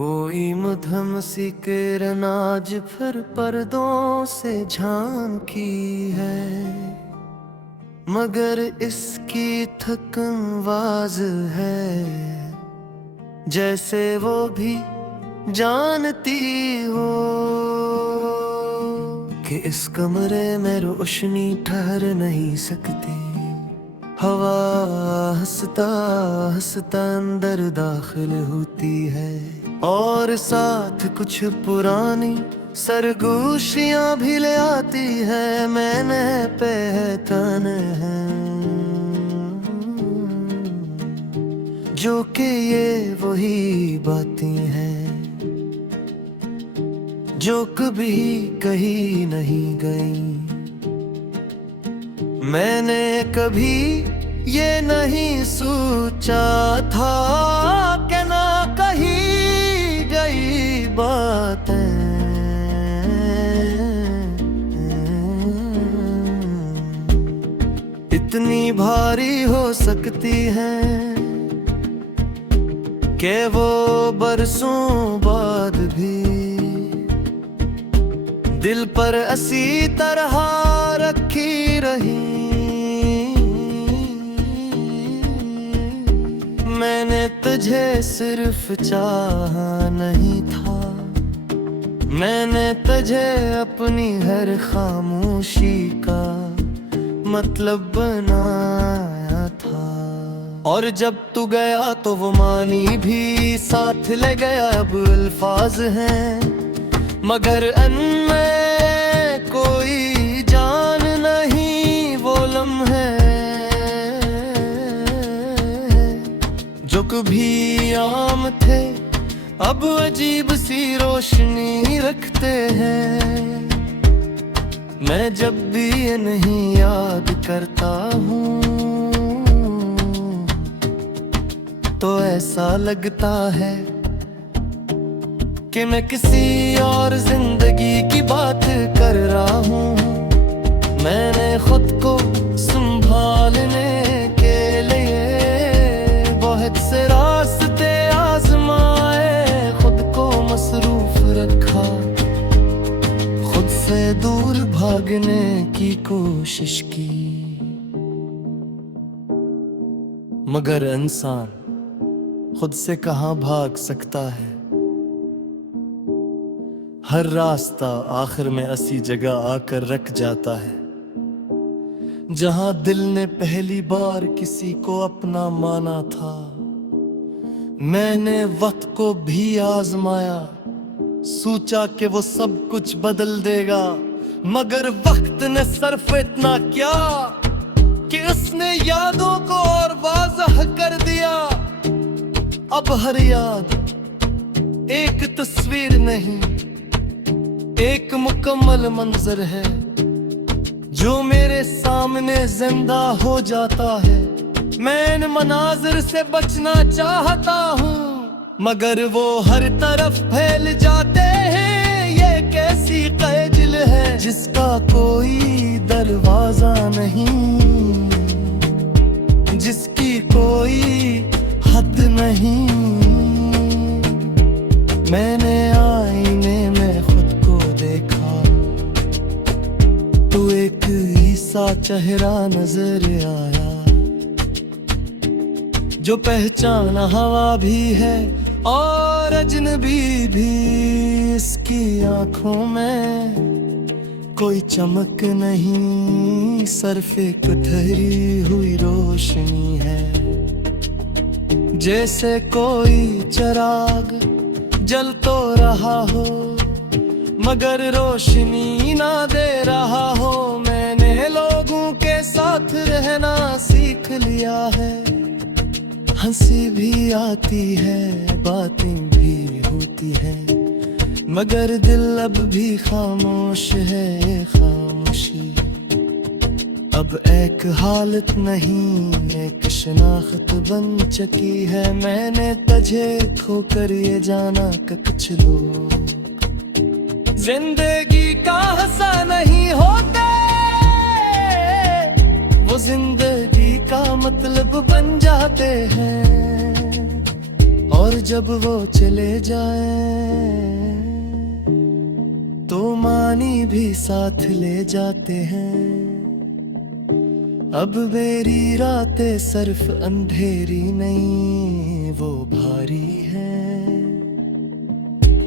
कोई मध्यम सी किरण आज फिर पर्दों से झांकी है, मगर इसकी थकन वाज है, जैसे वो भी जानती हो कि इस कमरे में रोशनी ठहर नहीं सकती। हवा हंसता हंसता अंदर दाखिल होती है और साथ कुछ पुरानी सरगोशियां भी ले आती है। मैंने पहचान है जो कि ये वही बातें हैं जो कभी कही नहीं गई। मैंने कभी ये नहीं सोचा था कि ना कही गई बातें इतनी भारी हो सकती हैं कि वो बरसों बाद भी दिल पर ऐसी तरह रखी रही। मैंने तुझे सिर्फ चाहा नहीं था, मैंने तुझे अपनी हर खामोशी का मतलब बनाया था। और जब तू गया तो वो मानी भी साथ ले गया। अब अल्फाज हैं मगर अनमें कोई जान नहीं। वो लम्हे जो कभी आम थे अब अजीब सी रोशनी रखते हैं। मैं जब भी इन्हें याद करता हूँ तो ऐसा लगता है कि मैं किसी और जिंदगी की बात कर रहा हूँ। मैंने खुद को संभालने के लिए बहुत से रास्ते आजमाए, खुद को मसरूफ रखा, खुद से दूर भागने की कोशिश की। मगर इंसान खुद से कहाँ भाग सकता है। हर रास्ता आखिर में ऐसी जगह आकर रख जाता है जहां दिल ने पहली बार किसी को अपना माना था। मैंने वक्त को भी आजमाया, सोचा कि वो सब कुछ बदल देगा, मगर वक्त ने सिर्फ इतना किया कि उसने यादों को और वाज़ह कर दिया। अब हर याद एक तस्वीर नहीं, एक मुकम्मल मंजर है जो मेरे सामने जिंदा हो जाता है। मैं इन मनाजिर से बचना चाहता हूँ मगर वो हर तरफ फैल जाते हैं। ये कैसी कैजिल है जिसका कोई दरवाजा नहीं, जिसकी कोई हद नहीं। मैंने आईने में खुद को देखा तो एक ही सा चेहरा नजर आया जो पहचाना हवा भी है और अजनबी भी। इसकी आंखों में कोई चमक नहीं, सिर्फ एक ठहरी हुई रोशनी है। जैसे कोई चिराग जल तो रहा हो मगर रोशनी ना दे रहा हो। मैंने लोगों के साथ रहना सीख लिया है, हंसी भी आती है, बातें भी होती है, मगर दिल अब भी खामोश है। खामोशी अब एक हालत नहीं, एक शनाख्त बन चुकी है। मैंने तुझे खोकर ये जाना कि कुछ लोग जिंदगी का हिस्सा नहीं होते, वो जिंदगी का मतलब बन जाते हैं। और जब वो चले जाए तो मानी भी साथ ले जाते हैं। अब मेरी रातें सिर्फ अंधेरी नहीं वो भारी है,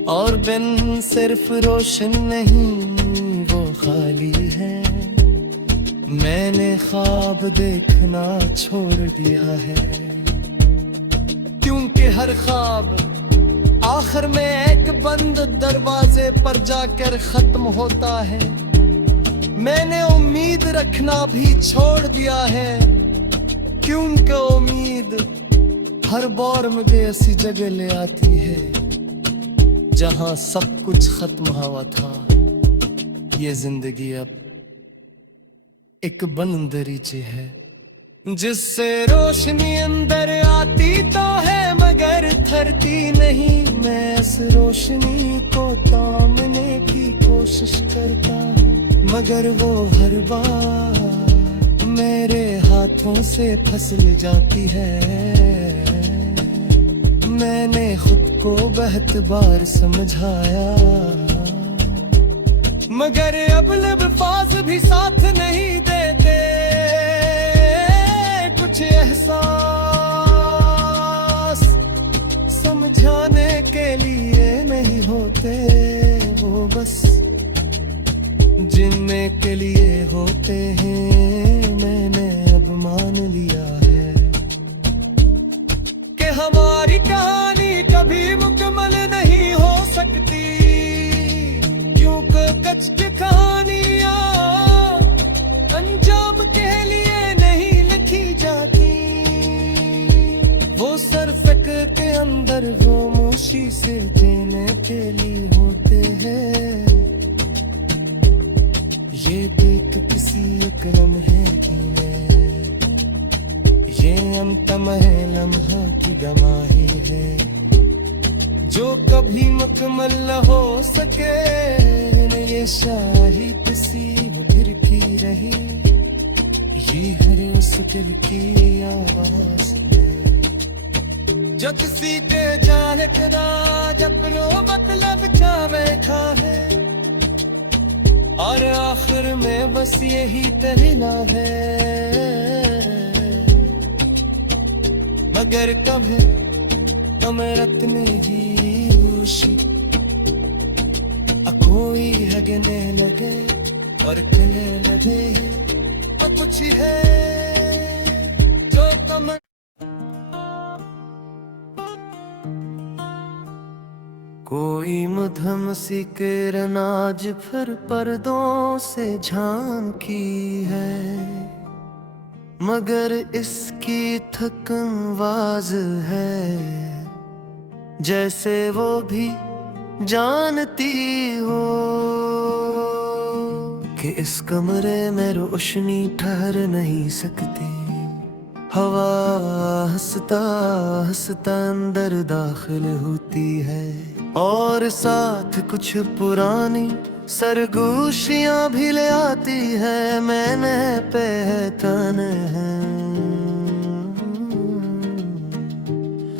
और बिन सिर्फ रोशन नहीं वो खाली है। मैंने ख्वाब देखना छोड़ दिया है, क्योंकि हर ख्वाब आखिर में एक बंद दरवाजे पर जाकर खत्म होता है। मैंने उम्मीद रखना भी छोड़ दिया है, क्योंकि उम्मीद हर बार मुझे ऐसी जगह ले आती है जहां सब कुछ खत्म हुआ था। ये जिंदगी अब एक बंद दरीचे है, जिससे रोशनी अंदर आती तो है मगर थरती नहीं। मैं इस रोशनी को थामने की कोशिश करता हूँ, मगर वो हर बार मेरे हाथों से फिसल जाती है। मैंने खुद को बहुत बार समझाया, मगर अब अल्फाज भी साथ नहीं देते। कुछ एहसास समझाने के लिए नहीं होते, वो बस जिनने के लिए होते हैं। मैंने अब मान लिया है कि हमारी कहानी कभी मुकम्मल नहीं हो सकती, क्योंकि कच्ची कहानियां अंजाम के लिए नहीं लिखी जाती। वो सिर्फ के अंदर खामोशी से देने के लिए होते हैं। ये देख किसी अकरम है कि ये अंतम है लम्हा की गवाही है, जो कभी मुकम्मल न हो सके। ये शाही किसी मुदिर की रही, ये है उस दिल की आवाज में जो किसी के जाने कदा अपनो मतलब चावे खा है। और आखिर में बस यही कहना है, मगर कभी कमरत में ही होशी कोई हगने लगे और कहने लगे और कुछ है जो कम। कोई मध्यम सी किरण आज फिर पर्दों से झांकी है, मगर इसकी थकन वाज है जैसे वो भी जानती हो कि इस कमरे में रोशनी ठहर नहीं सकती। हवा हंसता हंसता अंदर दाखिल होती है, और साथ कुछ पुरानी सरगोशियां भी ले आती है। मैंने पहचान है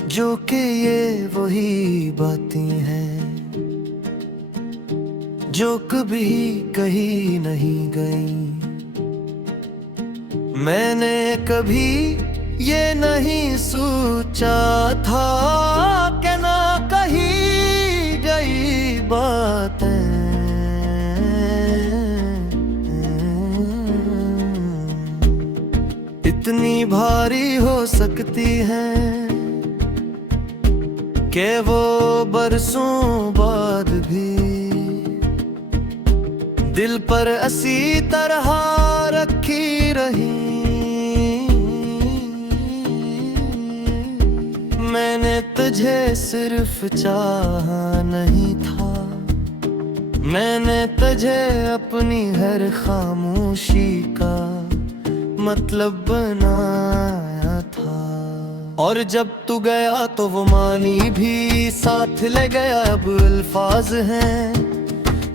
जो कि ये वही बातें हैं जो कभी कही नहीं गई। मैंने कभी ये नहीं सोचा था कि ना कही गई बातें इतनी भारी हो सकती हैं कि वो बरसों बाद भी दिल पर ऐसी तरह रखी रही। मैंने तुझे सिर्फ चाहा नहीं था, मैंने तुझे अपनी हर खामोशी का मतलब बनाया था। और जब तू गया तो वो मानी भी साथ ले गया। अब अल्फाज हैं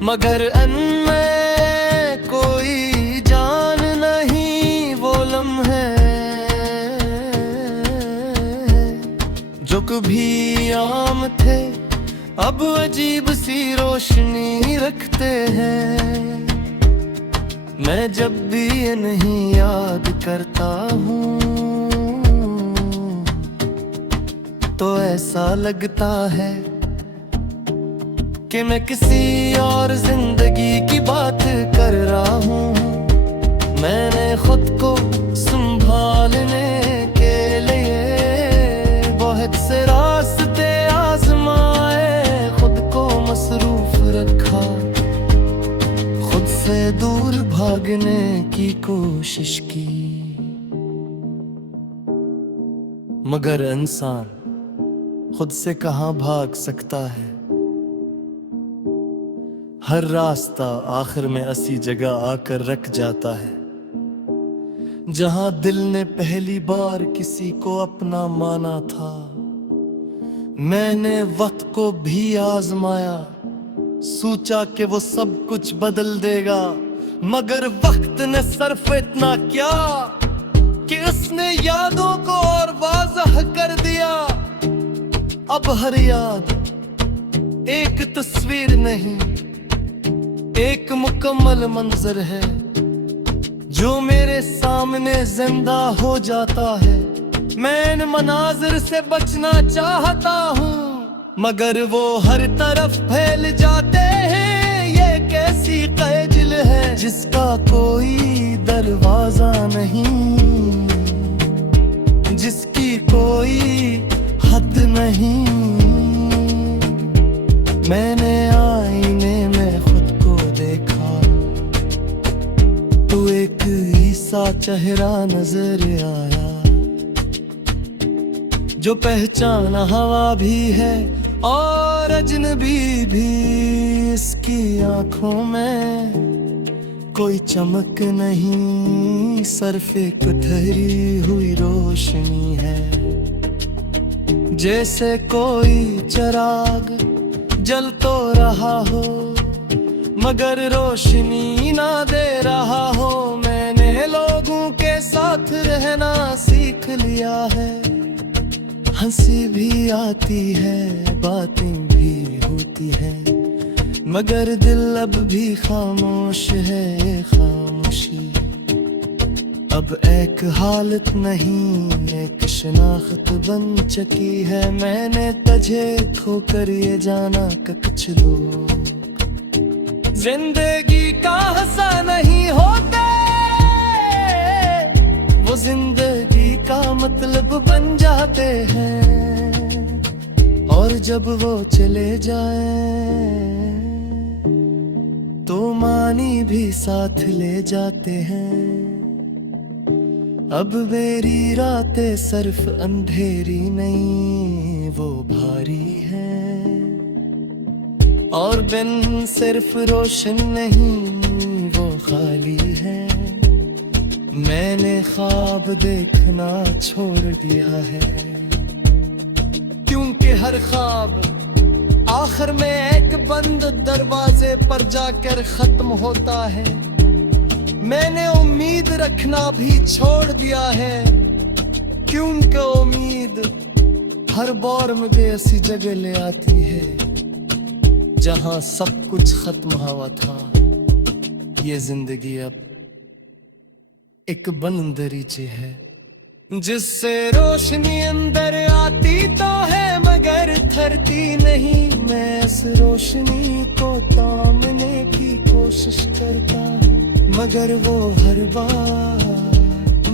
मगर अनमें कोई जान नहीं। वो लम्हे जो जो कभी आम थे अब अजीब सी रोशनी रखते हैं। मैं जब भी इन्हें याद करता हूँ तो ऐसा लगता है कि मैं किसी और जिंदगी की बात कर रहा हूँ। मैंने खुद को संभालने के लिए बहुत से रास्ते आजमाए, खुद को मसरूफ रखा, खुद से दूर भागने की कोशिश की, मगर इंसान खुद से कहाँ भाग सकता है। हर रास्ता आखिर में ऐसी जगह आकर रख जाता है जहां दिल ने पहली बार किसी को अपना माना था। मैंने वक्त को भी आजमाया, सोचा कि वो सब कुछ बदल देगा, मगर वक्त ने सिर्फ इतना किया कि उसने यादों को और वाज़ह कर दिया। अब हर याद एक तस्वीर नहीं, एक मुकम्मल मंजर है जो मेरे सामने जिंदा हो जाता है। मैं इन मनाजिर से बचना चाहता हूँ, मगर वो हर तरफ फैल जाते हैं। ये कैसी कैजिल है जिसका कोई दरवाजा नहीं, जिसकी कोई हद नहीं। मैंने आईने में खुद को देखा तो एक ईसा चेहरा नजर आया, जो पहचाना हवा भी है और अजनबी भी। इसकी आंखों में कोई चमक नहीं, सिर्फ एक ठहरी हुई रोशनी है। जैसे कोई चिराग जल तो रहा हो मगर रोशनी ना दे रहा हो। मैंने लोगों के साथ रहना सीख लिया है, हंसी भी आती है, बातें भी होती है, मगर दिल अब भी खामोश है, खामोशी। अब एक हालत नहीं, एक शनाख्त बन चुकी है। मैंने तुझे खोकर ये जाना कि कुछ लोग जिंदगी का हिस्सा नहीं होते, वो जिंदगी का मतलब बन जाते हैं। और जब वो चले जाए तो मानी भी साथ ले जाते हैं। अब मेरी रातें सिर्फ अंधेरी नहीं, वो भारी है, और बिन सिर्फ रोशन नहीं, वो खाली है। मैंने ख्वाब देखना छोड़ दिया है, क्योंकि हर ख्वाब आखिर में एक बंद दरवाजे पर जाकर खत्म होता है। मैंने उम्मीद रखना भी छोड़ दिया है, क्योंकि उम्मीद हर बार मुझे ऐसी जगह ले आती है जहां सब कुछ खत्म हुआ था। ये जिंदगी अब एक बंद दरीचे है, जिससे रोशनी अंदर आती तो है मगर थरती नहीं। मैं इस रोशनी को थामने की कोशिश करता हूँ, मगर वो हर बार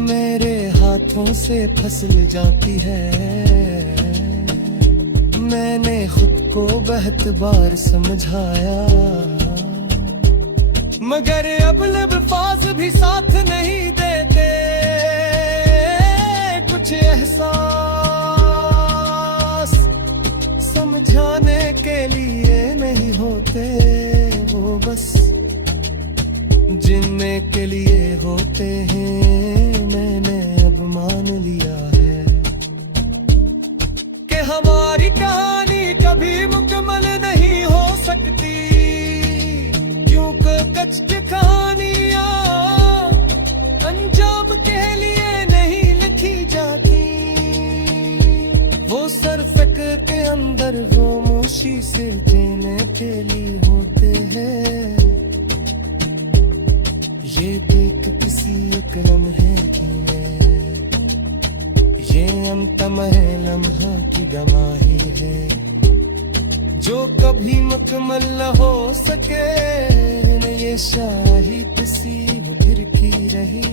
मेरे हाथों से फिसल जाती है। मैंने खुद को बहुत बार समझाया, मगर अब अल्फाज भी साथ नहीं देते। कुछ एहसास समझाने के लिए नहीं होते, वो बस जिनने के लिए होते हैं। मैंने अब मान लिया है कि हमारी कहानी कभी मुकम्मल नहीं हो सकती, क्योंकि कच्ची कहानियां अंजाम के लिए नहीं लिखी जाती। वो सिर्फ से देने के लिए होते हैं। ये देख किसी अकरम है कि मैं, ये अंतम है लम्हा की गवाही है। जो कभी मुकम्मल न हो सके न ये शाही तस्वीर फिर की रही,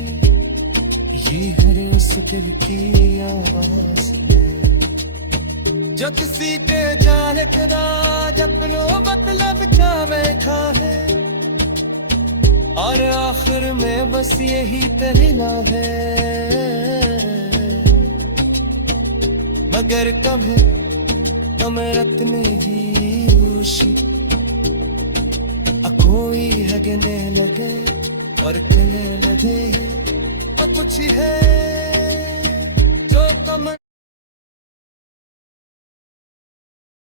ये हर उस दिल की आवाज है जो किसी के जाने कदा अपनो मतलब क्या बैठा है। और आखिर में बस यही तरीना है, मगर कम है कमरत में ही होशी, कोई हगने लगे और कहने लगे और कुछ है